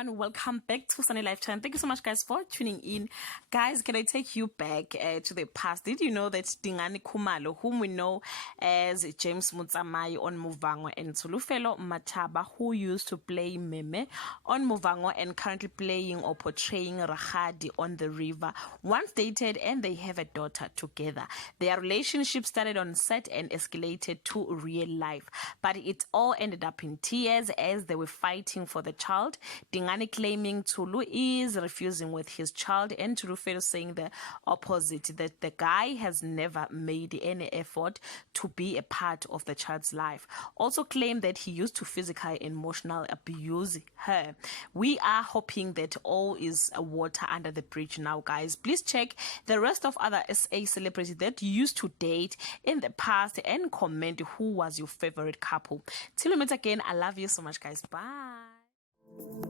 everyone, welcome back to Sunny Lifetime. Thank you so much guys for tuning in. Guys, can I take you back to the past? Did you know that Dingane Khumalo, whom we know as James Motsamai on Muvhango, and Tsulufelo Mataba, who used to play Meme on Muvhango and currently playing or portraying Rakgadi on The River, once dated and they have a daughter together. Their relationship started on set and escalated to real life, but it all ended up in tears as they were fighting for the child. Dingane claiming Tulu is refusing with his child, and Tulufelo saying the opposite, that the guy has never made any effort to be a part of the child's life. Also claimed that he used to physically and emotional abuse her. We are hoping that all is water under the bridge now, guys. Please check the rest of other SA celebrities that used to date in the past and comment who was your favorite couple. Till we meet again, I love you so much, guys. Bye.